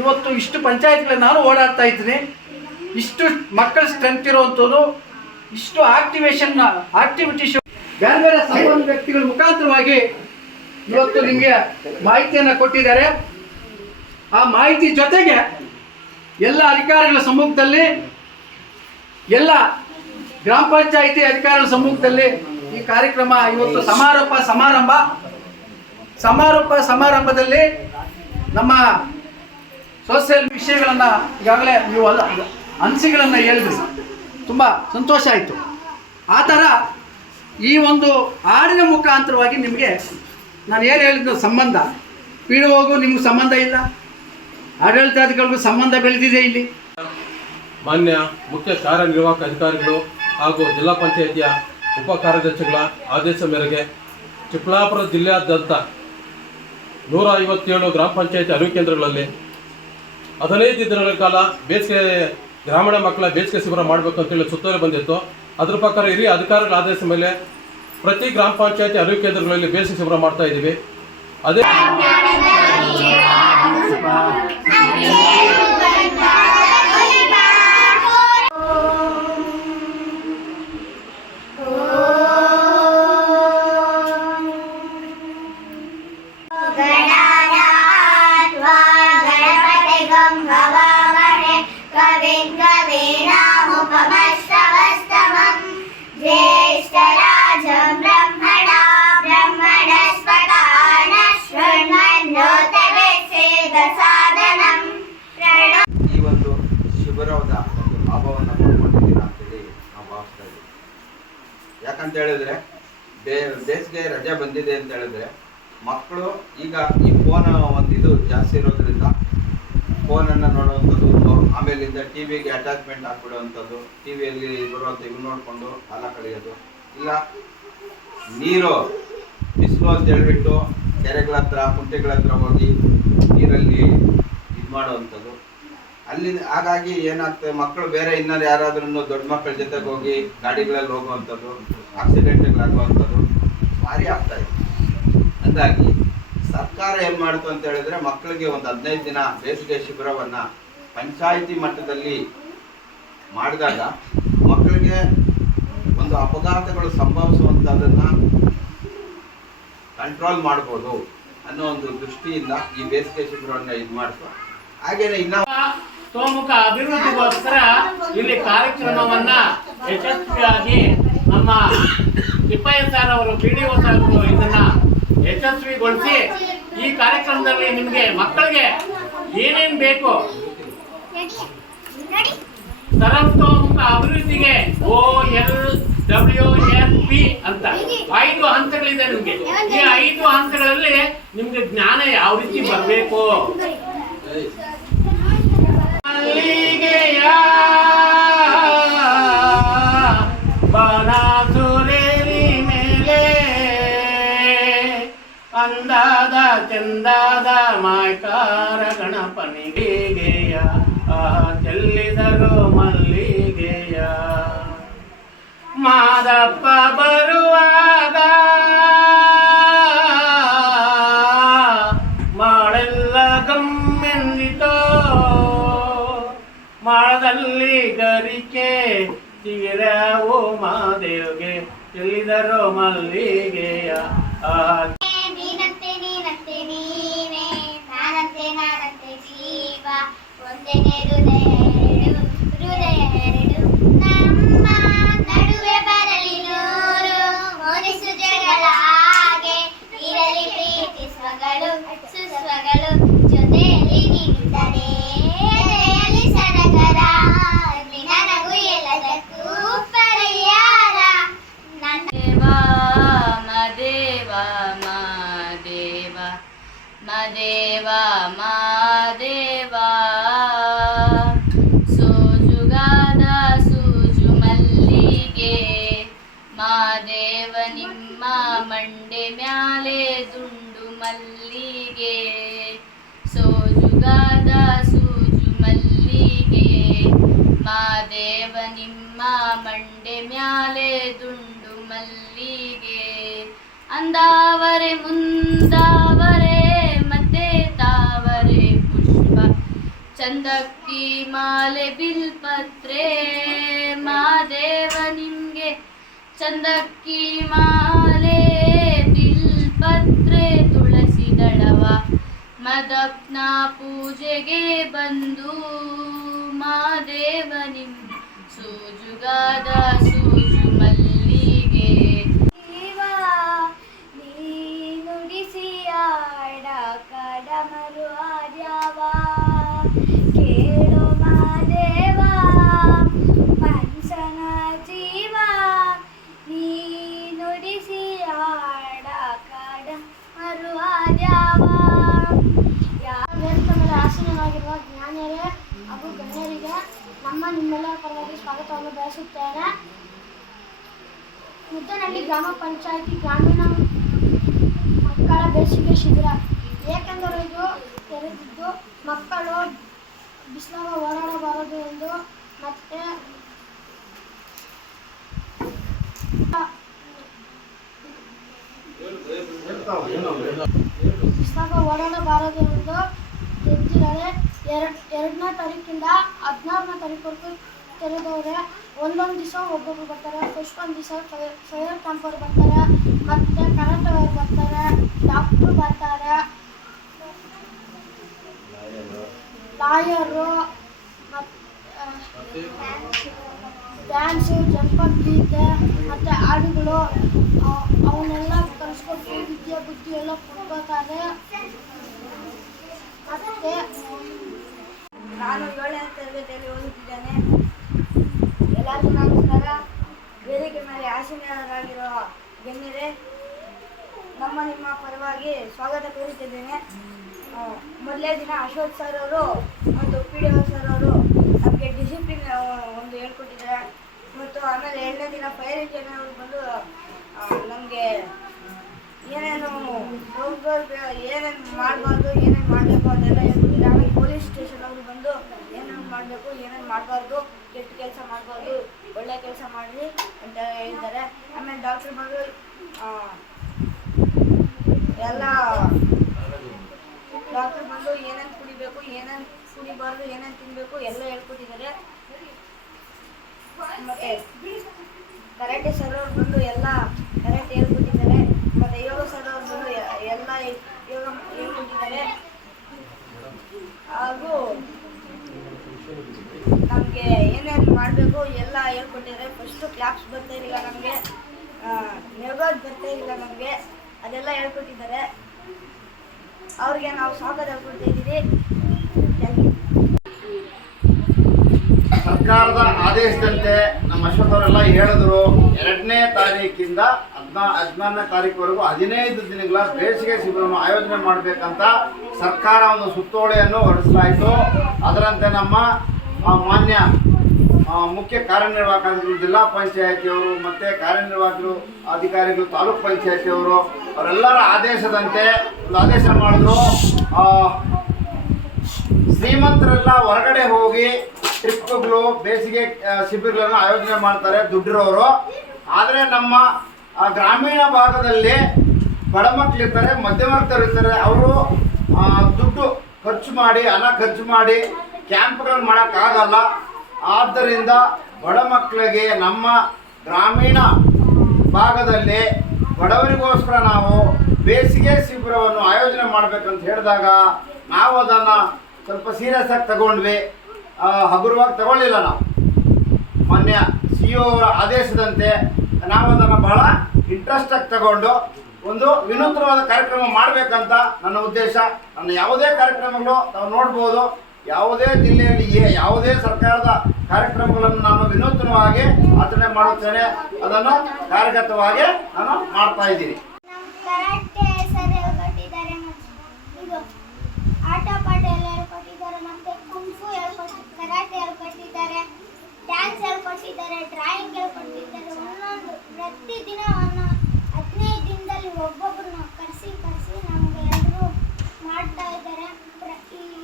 ಇವತ್ತು ಇಷ್ಟು ಪಂಚಾಯತ್ಗಳಲ್ಲಿ ನಾನು ಓಡಾಡ್ತಾ ಇದ್ದೀನಿ. ಇಷ್ಟು ಮಕ್ಕಳ ಸ್ಟ್ರೆಂತ್ ಇರುವಂಥದ್ದು, ಇಷ್ಟು ಆಕ್ಟಿವಿಟೀಸ್ ಬೇರೆ ಬೇರೆ ಸಂಬಂಧ ವ್ಯಕ್ತಿಗಳ ಮುಖಾಂತರವಾಗಿ ಇವತ್ತು ನಿಮಗೆ ಮಾಹಿತಿಯನ್ನು ಕೊಟ್ಟಿದ್ದಾರೆ. ಆ ಮಾಹಿತಿ ಜೊತೆಗೆ ಎಲ್ಲ ಅಧಿಕಾರಿಗಳ ಸಮ್ಮುಖದಲ್ಲಿ, ಎಲ್ಲ ಗ್ರಾಮ ಪಂಚಾಯಿತಿ ಅಧಿಕಾರಿಗಳ ಸಮ್ಮುಖದಲ್ಲಿ ಈ ಕಾರ್ಯಕ್ರಮ ಇವತ್ತು ಸಮಾರಂಭದಲ್ಲಿ ನಮ್ಮ ಸೋಷಿಯಲ್ ವಿಷಯಗಳನ್ನು ಈಗಾಗಲೇ ನೀವು ಅನಿಸಿಕೆಗಳನ್ನು ಹೇಳಿದ್ರಿ, ತುಂಬ ಸಂತೋಷ ಆಯಿತು. ಆ ಥರ ಈ ಒಂದು ಹಾಡಿನ ಮುಖಾಂತರವಾಗಿ ನಿಮಗೆ ನಾನು ಏನು ಹೇಳಿದ್ದು, ಸಂಬಂಧ PDOಗೂ ನಿಮ್ಗೆ ಸಂಬಂಧ ಇಲ್ಲ, ಆಡಳಿತಾಧಿಕಾರಿಗೂ ಸಂಬಂಧ ಬೆಳೆದಿದೆ. ಇಲ್ಲಿ ಮಾನ್ಯ ಮುಖ್ಯ ಕಾರ್ಯನಿರ್ವಾಹಕ ಅಧಿಕಾರಿಗಳು ಹಾಗೂ ಜಿಲ್ಲಾ ಪಂಚಾಯಿತಿಯ ಉಪ ಕಾರ್ಯದರ್ಶಿಗಳ ಆದೇಶ ಮೇರೆಗೆ ಚಿಕ್ಕಬಳ್ಳಾಪುರ ಜಿಲ್ಲೆಯಾದ್ಯಂತ 157 ಗ್ರಾಮ ಪಂಚಾಯಿತಿ ಅರಿವು ಕೇಂದ್ರಗಳಲ್ಲಿ 15 ದಿನಗಳ ಕಾಲ ಬೇಸಿಗೆ ಗ್ರಾಮೀಣ ಮಕ್ಕಳ ಬೇಸಿಗೆ ಶಿಬಿರ ಮಾಡಬೇಕು ಅಂತೇಳಿ ಸುತ್ತೋಲೆ ಬಂದಿತ್ತು. ಅದರ ಪ್ರಕಾರ ಹಿರಿಯ ಅಧಿಕಾರಿಗಳ ಆದೇಶ ಮೇಲೆ ಪ್ರತಿ ಗ್ರಾಮ ಪಂಚಾಯಿತಿ ಅರಿವು ಕೇಂದ್ರಗಳಲ್ಲಿ ಬೇಸಿಗೆ ಶಿಬಿರ ಮಾಡ್ತಾ ಇದ್ದೀವಿ. ಅದೇ ಈ ಒಂದು ಶಿಬಿರದ ಒಂದು ಲಾಭವನ್ನು ಪಡ್ಕೊಂಡಿದ್ದೀರಾ ಅಂತೇಳಿ ನಾವು ಭಾವಿಸ್ತಾ ಇದ್ದೀವಿ. ಯಾಕಂತ ಹೇಳಿದ್ರೆ ಬೇಸಿಗೆ ರಜೆ ಬಂದಿದೆ ಅಂತ ಹೇಳಿದ್ರೆ ಮಕ್ಕಳು ಈಗ ಈ ಫೋನ್ ಒಂದು ಇದು ಜಾಸ್ತಿ ಇರೋದ್ರಿಂದ ಫೋನನ್ನು ನೋಡುವಂಥದ್ದು, ಆಮೇಲಿಂದ ಟಿವಿಗೆ ಅಟ್ಯಾಚ್ಮೆಂಟ್ ಆಗಿಬಿಡುವಂಥದ್ದು, ಟಿವಿಯಲ್ಲಿ ಬರುವಂಥ ಇವು ನೋಡಿಕೊಂಡು ಕಾಲ ಕಳೆಯೋದು, ಇಲ್ಲ ನೀರು ಬಿಸಿಲು ಅಂತ ಹೇಳ್ಬಿಟ್ಟು ಕೆರೆಗಳ ಹತ್ರ ಕುಂಟೆಗಳ ಹತ್ರ ಹೋಗಿ ನೀರಲ್ಲಿ ಇದು ಮಾಡುವಂಥದ್ದು. ಹಾಗಾಗಿ ಏನಾಗ್ತದೆ, ಮಕ್ಕಳು ಬೇರೆ ಇನ್ನಾರು ಯಾರಾದ್ರೂ ದೊಡ್ಡ ಮಕ್ಕಳ ಜೊತೆಗೆ ಹೋಗಿ ಗಾಡಿಗಳಲ್ಲಿ ಹೋಗುವಂಥದ್ದು, ಆಕ್ಸಿಡೆಂಟ್ಗಳಾಗುವಂಥದ್ದು ಭಾರಿ ಆಗ್ತಾಯಿದೆ. ಹಾಗಾಗಿ ಸರ್ಕಾರ ಏನು ಮಾಡ್ತು ಅಂತ ಹೇಳಿದ್ರೆ ಮಕ್ಕಳಿಗೆ ಒಂದು 15 ದಿನ ಬೇಸಿಗೆ ಶಿಬಿರವನ್ನು ಪಂಚಾಯಿತಿ ಮಟ್ಟದಲ್ಲಿ ಮಾಡಿದಾಗ ಮಕ್ಕಳಿಗೆ ಒಂದು ಅಪಘಾತಗಳು ಸಂಭವಿಸುವಂಥದ್ದನ್ನು ಕಂಟ್ರೋಲ್ ಮಾಡ್ಬೋದು ಅನ್ನೋ ಒಂದು ದೃಷ್ಟಿಯಿಂದ ಈ ಬೇಸಿಗೆ ಶಿಬಿರವನ್ನು ಇದು ಮಾಡ್ತಾರೆ. ಹಾಗೇನೆ ಇನ್ನ ತೋಮುಖ ಅಭಿವೃದ್ಧಿಗೋಸ್ಕರ ಇಲ್ಲಿ ಕಾರ್ಯಕ್ರಮವನ್ನ ಯಶಸ್ವಿಯಾಗಿ ನಮ್ಮ ತಿಪ್ಪಯ್ಯ ಸರ್ ಅವರು PDO ಸಾಹೇಬರು ಇದನ್ನ ಯಶಸ್ವಿಗೊಳಿಸಿ ಈ ಕಾರ್ಯಕ್ರಮದಲ್ಲಿ ನಿಮಗೆ ಮಕ್ಕಳಿಗೆ ಏನೇನು ಬೇಕು ಸರ್ವತೋಮುಖ ಅಭಿವೃದ್ಧಿಗೆ OLWSP ಅಂತ 5 ಹಂತಗಳಿದೆ ನಿಮ್ಗೆ. ಈ 5 ಹಂತಗಳಲ್ಲಿ ನಿಮ್ಗೆ ಜ್ಞಾನ ಯಾವ ರೀತಿ ಬರಬೇಕು. ಬಾಣಾಸುರೇರಿ ಮೇಲೆ ಅಂದಾದ ಚಂದಾದ ಮಾಯ್ಕಾರ ಗಣಪನಿಗೆಯ ಚೆಲ್ಲಿದರು ಮಲ್ಲಿಗೆಯ ಮಾದಪ್ಪ ಬರುವಾಗ ಮಾಳೆಲ್ಲ ಗಮ್ಮೆಂದಿತೋ ಮಾಳದಲ್ಲಿ ಗರಿಕೆ ತೀರವು ಮಾದೇವ್ಗೆ ಚೆಲ್ಲಿದರು ಮಲ್ಲಿಗೆಯ ಮಾದೇವ ಮಾದೇವ ಸೋಜುಗಾದ ಸೂಜು ಮಲ್ಲಿಗೆ ಮಾದೇವ ನಿಮ್ಮ ಮಂಡೆ ಮ್ಯಾಲೆ ದುಂಡು ಮಲ್ಲಿಗೆ ಸೋಜುಗಾದ ಸೂಜು ಮಲ್ಲಿಗೆ ಮಾದೇವ ನಿಮ್ಮ ಮಂಡೆ ಮ್ಯಾಲೆ ದುಂಡು ಮಲ್ಲಿಗೆ ಅಂದಾವರೆ ಮುಂದಾವರೆ ಮತ್ತೆ ತಾವರೆ ಪುಷ್ಪ ಚಂದಕ್ಕಿ ಮಾಲೆ ಬಿಲ್ಪತ್ರೆ ಮಾದೇವ ನಿಮ್ಗೆ ಚಂದಕ್ಕಿ ಮಾಲೆ ಬಿಲ್ಪತ್ರೆ ತುಳಸಿ ದಳವ ಮದಪ್ನ ಪೂಜೆಗೆ ಬಂದು ಮಾದೇವ ನಿಮ್ ಸೂಜುಗಾದ ಸೂಜು ಮಲ್ಲಿಗೆ ನುಡಿಸಿ ಆಡ ಕಡಮರು ಆರ್ಯವ ಕೇಳೋ ಮಾದೇವ ಪಂಚನ ಜೀವ ನೀ ನುಡಿಸಿ ಆಡ ಕಡಮರು ಆರ್ಯವ ವೇದಿಕೆ ಆಸೀನವಾಗಿರುವ ಜ್ಞಾನಿಯರೇ ಹಾಗೂ ಗಣ್ಯರಿಗೆ ನಿಮ್ಮೆಲ್ಲರ ಪರವಾಗಿ ಸ್ವಾಗತವನ್ನು ಬಯಸುತ್ತೇನೆ. ಮುದ್ದನಹಳ್ಳಿ ಗ್ರಾಮ ಪಂಚಾಯಿತಿ ಗ್ರಾಮೀಣ ಮಕ್ಕಳ ಬೇಸಿಗೆ ಶಿಬಿರ ಏಕೆಂದರೆ ಇದು ತೆರೆದಿದ್ದು ಮಕ್ಕಳು ಬಿಸಿಲಾಗ ಓಡಾಡಬಾರದು ಎಂದು ಮತ್ತೆ ಬಿಸಿಲಾಗ ಓಡಾಡಬಾರದು ಎಂದು ತೆರೆದಿದ್ದಾರೆ. 2ನೇ ತಾರೀಕಿಂದ 16ನೇ ತಾರೀಕುವರೆಗೂ ತೆರೆದವ್ರೆ. ಒಂದೊಂದು ದಿವಸ ಒಬ್ಬೊಬ್ರು ಬರ್ತಾರೆ. ಫಸ್ಟ್ ಒಂದು ದಿವಸ ಫೈರ್ ಕ್ಯಾಂಪರ್ ಬರ್ತಾರೆ, ಮತ್ತು ಕರೆಂಟ್ ಅವ್ರು ಬರ್ತಾರೆ, ಡಾಕ್ಟ್ರು ಬರ್ತಾರೆ, ಲಾಯರು, ಡ್ಯಾನ್ಸು, ಜನಪದ ಗೀತೆ ಮತ್ತು ಹಾಡುಗಳು ಅವನ್ನೆಲ್ಲ ಕಲಿಸ್ಕೊಟ್ಟು ವಿದ್ಯೆ ಬುದ್ಧಿ ಎಲ್ಲ ಕೊಡ್ಕೋತಾರೆ. ಮತ್ತು ನಾನು 7ನೇ ತರಗತಿಯಲ್ಲಿ ಓದುತ್ತಿದ್ದೇನೆ. ಎಲ್ಲರಿಗೂ ನಮಸ್ಕಾರ. ವೇದಿಕೆ ಮೇಲೆ ಆಸೀನರಾಗಿರುವ ಗಣ್ಯರೇ, ನಿಮ್ಮ ಪರವಾಗಿ ಸ್ವಾಗತ ಕೋರುತ್ತಿದ್ದೇನೆ. ಮೊದಲನೇ ದಿನ ಅಶೋಕ್ ಸರ್ ಅವರು ಮತ್ತು PDO ಸರ್ ಅವರು ನಮಗೆ ಡಿಸಿಪ್ಲಿನ್ ಒಂದು ಹೇಳ್ಕೊಟ್ಟಿದ್ದಾರೆ. ಮತ್ತು ಆಮೇಲೆ 2ನೇ ದಿನ ಫೈರ್ ಇಂಜಿನ್ ಅವರು ಬಂದು ನಮಗೆ ಏನೇನು ಏನೇನು ಮಾಡಬಾರ್ದು, ಏನೇನು ಮಾಡಬೇಕು ಅದೆಲ್ಲ ಹೇಳ್ಕೊಟ್ಟಿದ್ದಾರೆ. ಆಮೇಲೆ ಪೊಲೀಸ್ ಸ್ಟೇಷನ್ ಅವರು ಬಂದು ಏನೇನು ಮಾಡಬೇಕು, ಏನೇನು ಮಾಡಬಾರ್ದು, ಕೆಟ್ಟ ಕೆಲಸ ಮಾಡಬಾರ್ದು, ಒಳ್ಳೆ ಕೆಲಸ ಮಾಡಿ ಅಂತ ಹೇಳ್ತಾರೆ. ಆಮೇಲೆ ಡಾಕ್ಟ್ರ್ ಬಂದು ಏನೇನು ಕುಡಿಬೇಕು, ಏನೇನು ಕುಡಿಬಾರ್ದು, ಏನೇನು ತಿನ್ನಬೇಕು ಎಲ್ಲ ಹೇಳ್ಕೊಟ್ಟಿದ್ದಾರೆ. ಮತ್ತು ಕರಾಟೆ ಸರ್ ಅವ್ರು ಬಂದು ಎಲ್ಲ ಕರಾಟೆ ಹೇಳ್ಕೊಟ್ಟಿದ್ದಾರೆ. ಮತ್ತು ಯೋಗ ಸರ್ ಅವ್ರು ಬಂದು ಎಲ್ಲ ಯೋಗ ಹೇಳ್ಕೊಟ್ಟಿದ್ದಾರೆ. ಹಾಗೂ ನಮಗೆ ಏನೇನು ಮಾಡಬೇಕು ಎಲ್ಲ ಹೇಳ್ಕೊಟ್ಟಿದ್ದಾರೆ. ಫಸ್ಟು ಕ್ಲಾಪ್ಸ್ ಬರ್ತಾ ಇರಲಿಲ್ಲ ನಮಗೆ, ನೆಗೋದು ಬರ್ತಾ ಇರಲಿಲ್ಲ ನಮಗೆ, ಅದೆಲ್ಲ ಹೇಳ್ಕೊಟ್ಟಿದ್ದಾರೆ. ಅವ್ರಿಗೆ ನಾವು ಸ್ವಾಗತ ಹೇಳ್ಕೊಡ್ತಾ ಇದ್ದೀವಿ. ಸರ್ಕಾರದ ಆದೇಶದಂತೆ ನಮ್ಮ ಅಶ್ವಥ್ ಅವರೆಲ್ಲ ಹೇಳಿದ್ರು 2ನೇ ತಾರೀಕಿಂದ 16ನೇ ತಾರೀಕುವರೆಗೂ 15 ದಿನಗಳ ಬೇಸಿಗೆ ಶಿಬಿರವನ್ನು ಆಯೋಜನೆ ಮಾಡಬೇಕಂತ ಸರ್ಕಾರ ಒಂದು ಸುತ್ತೋಲೆಯನ್ನು ಹೊರಡಿಸಲಾಯಿತು. ಅದರಂತೆ ನಮ್ಮ ಮಾನ್ಯ ಮುಖ್ಯ ಕಾರ್ಯನಿರ್ವಾಹಕರು ಜಿಲ್ಲಾ ಪಂಚಾಯತಿಯವರು ಮತ್ತು ಕಾರ್ಯನಿರ್ವಾಹಕರು ಅಧಿಕಾರಿಗಳು ತಾಲೂಕ್ ಪಂಚಾಯತಿಯವರು ಅವರೆಲ್ಲರ ಆದೇಶದಂತೆ ಒಂದು ಆದೇಶ ಮಾಡಿದ್ರು. ಶ್ರೀಮಂತರೆಲ್ಲ ಹೊರಗಡೆ ಹೋಗಿ ಟ್ರಿಪ್ಗಳು ಬೇಸಿಗೆ ಶಿಬಿರಗಳನ್ನು ಆಯೋಜನೆ ಮಾಡ್ತಾರೆ ದುಡ್ಡಿರೋರು. ಆದರೆ ನಮ್ಮ ಗ್ರಾಮೀಣ ಭಾಗದಲ್ಲಿ ಬಡ ಮಕ್ಕಳಿರ್ತಾರೆ, ಮಧ್ಯವರ್ಗದವರು ಇರ್ತಾರೆ. ಅವರು ದುಡ್ಡು ಖರ್ಚು ಮಾಡಿ, ಹಣ ಖರ್ಚು ಮಾಡಿ ಕ್ಯಾಂಪ್ಗಳನ್ನು ಮಾಡೋಕ್ಕಾಗಲ್ಲ. ಆದ್ದರಿಂದ ಬಡ ಮಕ್ಕಳಿಗೆ ನಮ್ಮ ಗ್ರಾಮೀಣ ಭಾಗದಲ್ಲಿ ಬಡವರಿಗೋಸ್ಕರ ನಾವು ಬೇಸಿಗೆ ಶಿಬಿರವನ್ನು ಆಯೋಜನೆ ಮಾಡಬೇಕಂತ ಹೇಳಿದಾಗ ನಾವು ಅದನ್ನು ಸ್ವಲ್ಪ ಸೀರಿಯಸ್ ಆಗಿ ತಗೊಂಡ್ವಿ. ಹಗುರವಾಗಿ ತಗೊಳ್ಳಿಲ್ಲ. ನಾವು ಮಾನ್ಯ CEO ಅವರ ಆದೇಶದಂತೆ ನಾವು ಅದನ್ನು ಬಹಳ ಇಂಟ್ರೆಸ್ಟಾಗಿ ತಗೊಂಡು ಒಂದು ವಿನೂತನವಾದ ಕಾರ್ಯಕ್ರಮ ಮಾಡಬೇಕಂತ ನನ್ನ ಉದ್ದೇಶ. ನನ್ನ ಯಾವುದೇ ಕಾರ್ಯಕ್ರಮಗಳು ತಾವು ನೋಡ್ಬೋದು, ಯಾವುದೇ ಜಿಲ್ಲೆಯಲ್ಲಿ ಯಾವುದೇ ಸರ್ಕಾರದ ಕಾರ್ಯಕ್ರಮಗಳನ್ನು ನಾನು ವಿನೂತನವಾಗಿ ಆಚರಣೆ ಮಾಡುತ್ತೇನೆ. ಅದನ್ನು ಕಾರ್ಯಗತವಾಗಿ ನಾನು ಮಾಡ್ತಾ ಇದ್ದೀನಿ. ಕರಾಟೆ ಸರ್ ಹೇಳ್ಕೊಟ್ಟಿದ್ದಾರೆ, ಇದು ಆಟ ಪಾಠ ಎಲ್ಲ ಹೇಳ್ಕೊಟ್ಟಿದ್ದಾರೆ, ಮತ್ತೆ ಕುಂಫು ಕರಾಟೆ ಹೇಳ್ಕೊಟ್ಟಿದ್ದಾರೆ, ಡ್ಯಾನ್ಸ್ ಹೇಳ್ಕೊಟ್ಟಿದ್ದಾರೆ, ಡ್ರಾಯಿಂಗ್ ಹೇಳ್ಕೊಟ್ಟಿದ್ದಾರೆ. ಒಂದೊಂದು ಪ್ರತಿದಿನ 15 ದಿನದಲ್ಲಿ ಒಬ್ಬೊಬ್ಬರನ್ನ ಕರೆಸಿ ನಮಗೆ ಎಲ್ಲರೂ ಮಾಡ್ತಾ ಇದ್ದಾರೆ.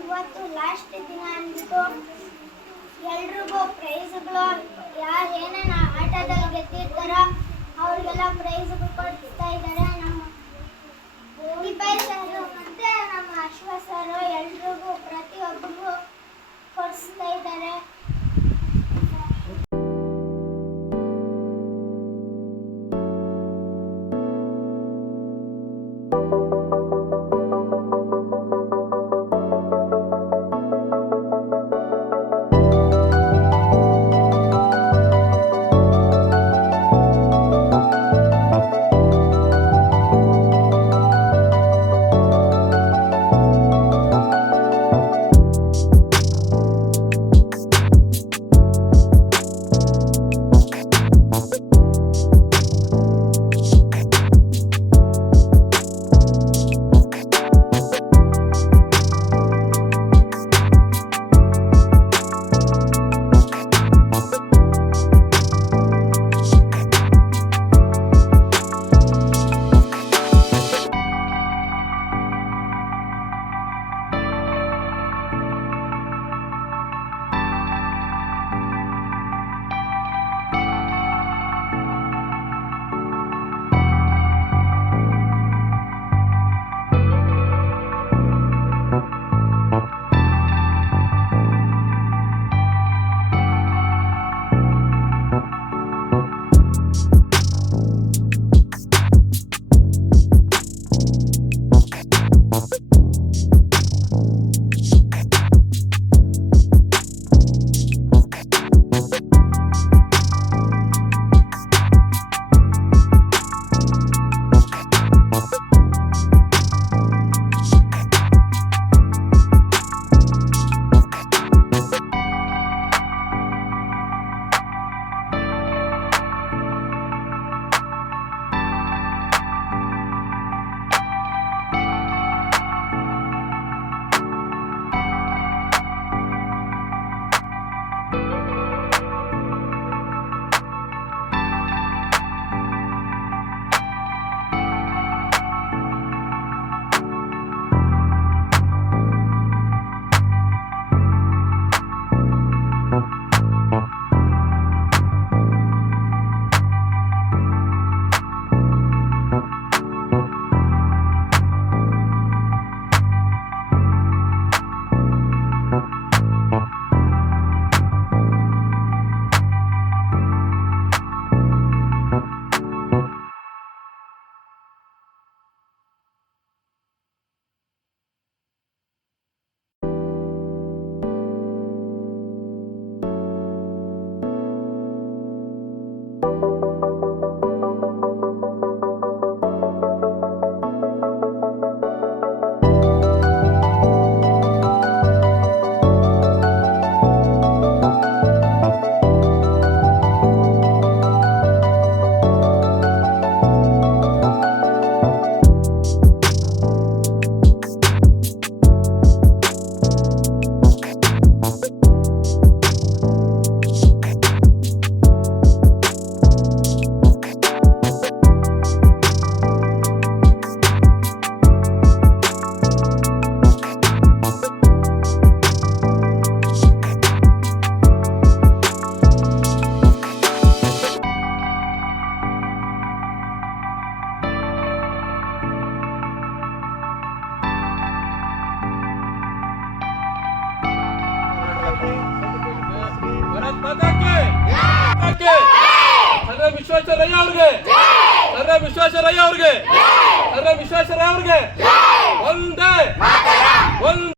ಇವತ್ತು ಲಾಸ್ಟ್ ದಿನ ಅಂದ್ಬಿಟ್ಟು ಎಲ್ರಿಗೂ ಪ್ರೈಸ್ಗಳು ಯಾರು ಏನೇನು ಆಟದಲ್ಲಿ ಗೆದ್ದಿರ್ತಾರೋ ಅವ್ರಿಗೆಲ್ಲ ಪ್ರೈಸ್ಗಳು ಕೊಡ್ತಾ ಇದ್ದಾರೆ. ನಮ್ಮ ದೀಪಾಯ್ ಸರ್ ಮತ್ತು ನಮ್ಮ ಅಶ್ವಥ್ ಸರ್ ಎಲ್ರಿಗೂ ಪ್ರತಿಯೊಬ್ಬರಿಗೂ ಭಾರತ್ ಮಾತಾ ಕಿ ಜೈ. ಸರ್ದಾರ್ ವಿಶ್ವೇಶ್ವರಯ್ಯ ಅವ್ರಿಗೆ, ಸರ್ದಾರ್ ವಿಶ್ವೇಶ್ವರಯ್ಯ ಅವ್ರಿಗೆ, ಸರ್ದಾರ್ ವಿಶ್ವೇಶ್ವರಯ್ಯ ಅವ್ರಿಗೆ ಒಂದೇ.